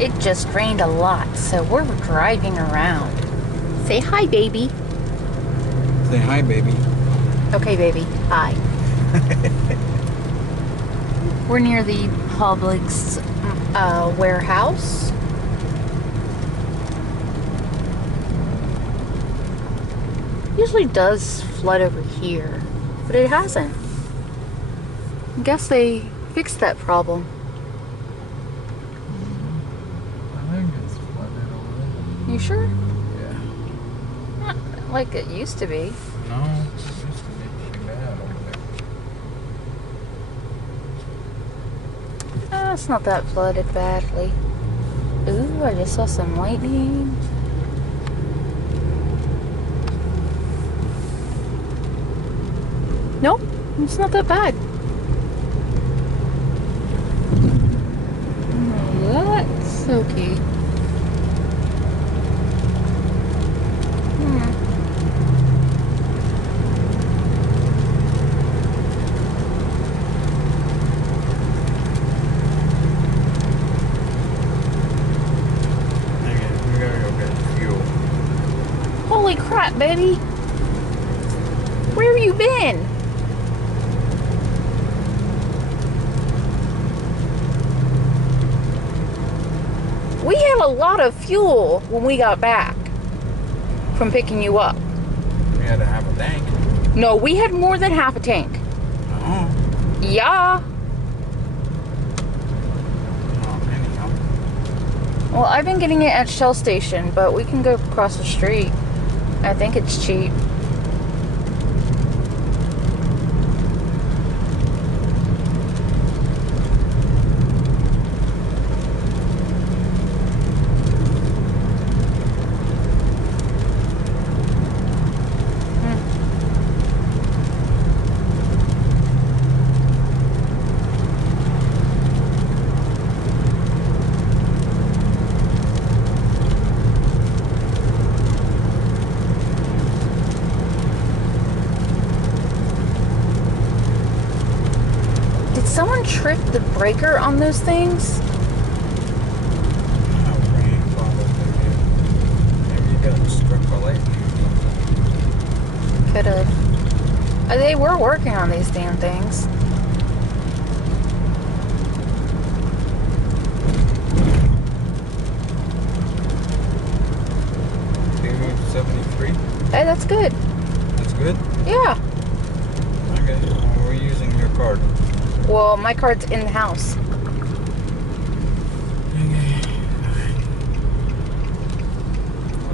It just rained a lot, so we're driving around. Say hi, baby. Say hi, baby. Okay, baby. Hi. We're near the Publix warehouse. Usually does flood over here, but it hasn't. I guess they fixed that problem. I think it's flooded over there. You sure? Yeah. Not like it used to be. No, it used to be pretty bad over there. It's not that flooded badly. Ooh, I just saw some lightning. Nope, it's not that bad. That's okay. Okay, we gotta go get fuel. Holy crap, baby! Where have you been? We had a lot of fuel when we got back from picking you up. We had to have a tank. No, we had more than half a tank. Oh. Yeah. Oh, anyhow. Well, I've been getting it at Shell Station, but we can go across the street. I think it's cheap. Did someone trip the breaker on those things? Rain probably. Maybe you got struck by lightning. Could've. They were working on these damn things. $2.73. Hey, that's good. That's good. Yeah. Okay. Well, we're using your card. Well, my card's in the house.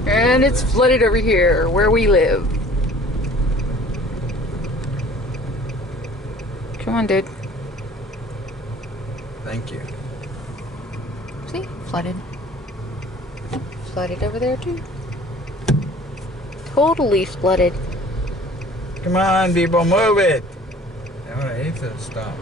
And it's flooded over here, where we live. Come on, dude. Thank you. See? Flooded. Flooded over there, too. Totally flooded. Come on, people, move it. I would hate to stop.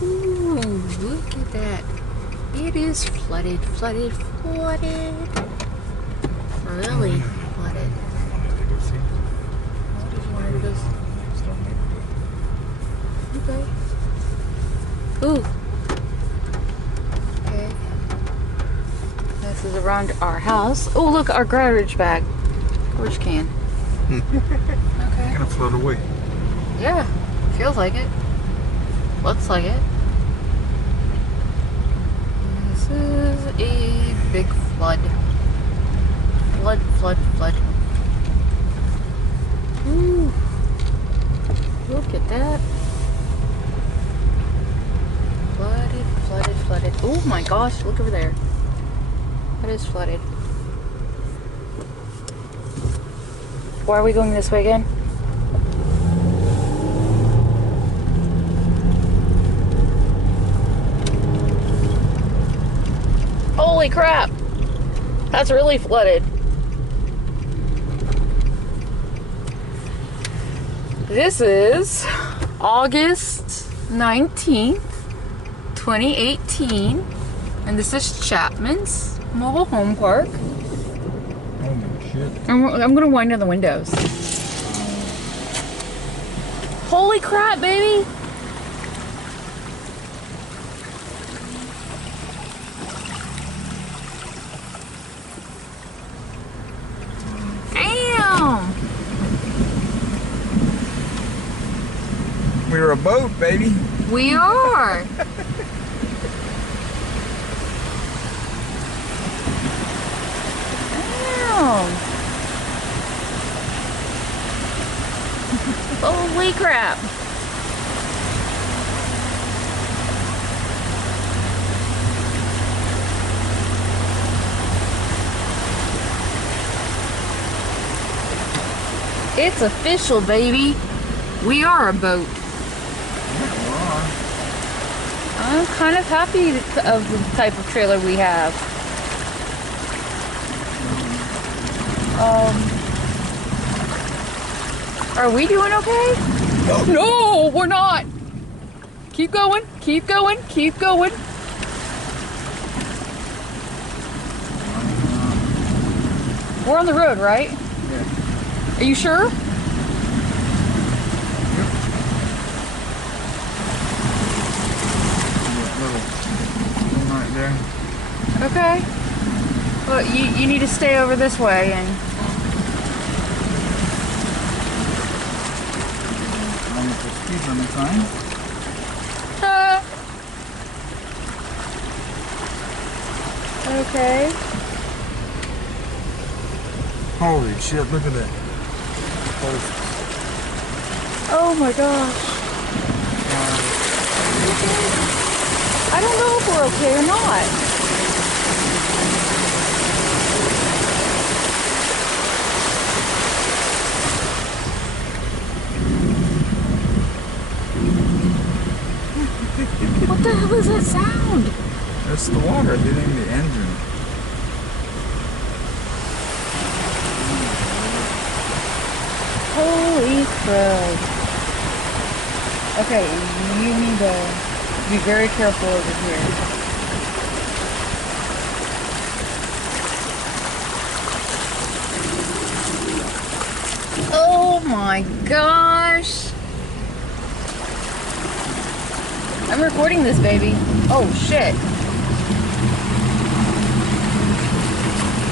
Ooh, look at that. It is flooded, flooded, flooded. Really flooded. What did you want to do? Okay. Ooh. Okay. This is around our house. Oh, look, our garbage bag. Garbage can. Okay. Gonna float away. Yeah, feels like it. Looks like it. This is a big flood. Flood, flood, flood. Ooh. Look at that. Flooded, flooded, flooded. Oh my gosh, look over there. That is flooded. Why are we going this way again? Holy crap! That's really flooded. This is August 19th, 2018, and this is Chapman's Mobile Home Park. Holy shit. I'm gonna wind down the windows. Holy crap, baby! Damn! We're a boat, baby. We are! Damn! Holy crap! It's official, baby. We are a boat. I'm kind of happy of the type of trailer we have. Are we doing okay? No, we're not. Keep going, keep going, keep going. We're on the road, right? Yeah. Are you sure? Yep. Little thing right there. Okay. Well, you need to stay over this way and... I'm at the speed limit sign. Okay. Holy shit, look at that. Oh my gosh. I don't know if we're okay or not. What the hell is that sound? That's the water hitting the engine. Holy crap. Okay, you need to be very careful over here. Oh my gosh. I'm recording this, baby. Oh shit.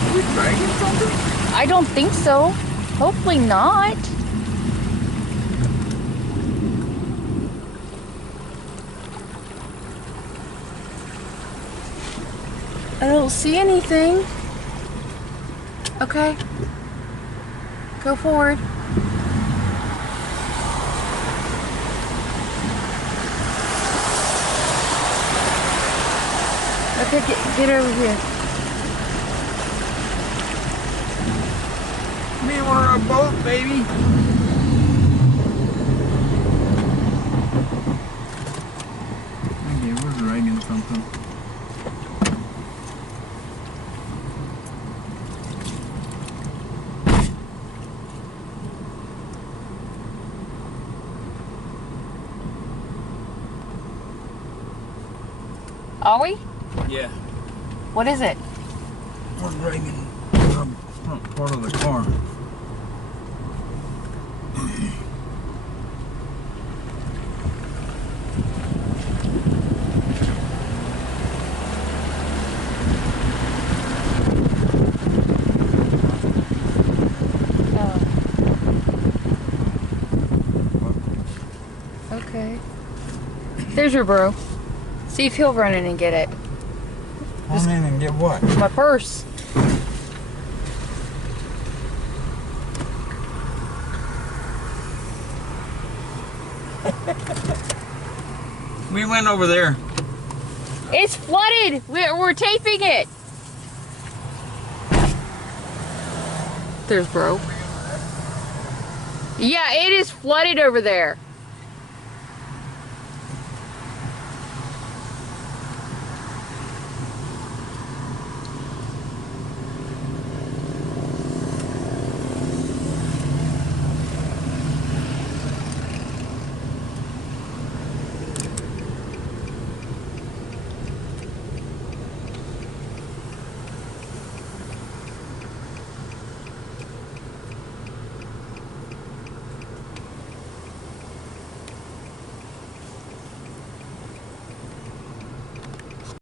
Are we dragging something? I don't think so. Hopefully not. I don't see anything. Okay. Go forward. Okay, get over here. We were a boat, baby. Okay, we're dragging something. Are we? Yeah. What is it? We're dragging the front part of the car. Okay. There's your bro. See if he'll run in and get it. Run in and get what? My purse. We went over there. It's flooded. We're taping it. There's bro. Yeah, it is flooded over there.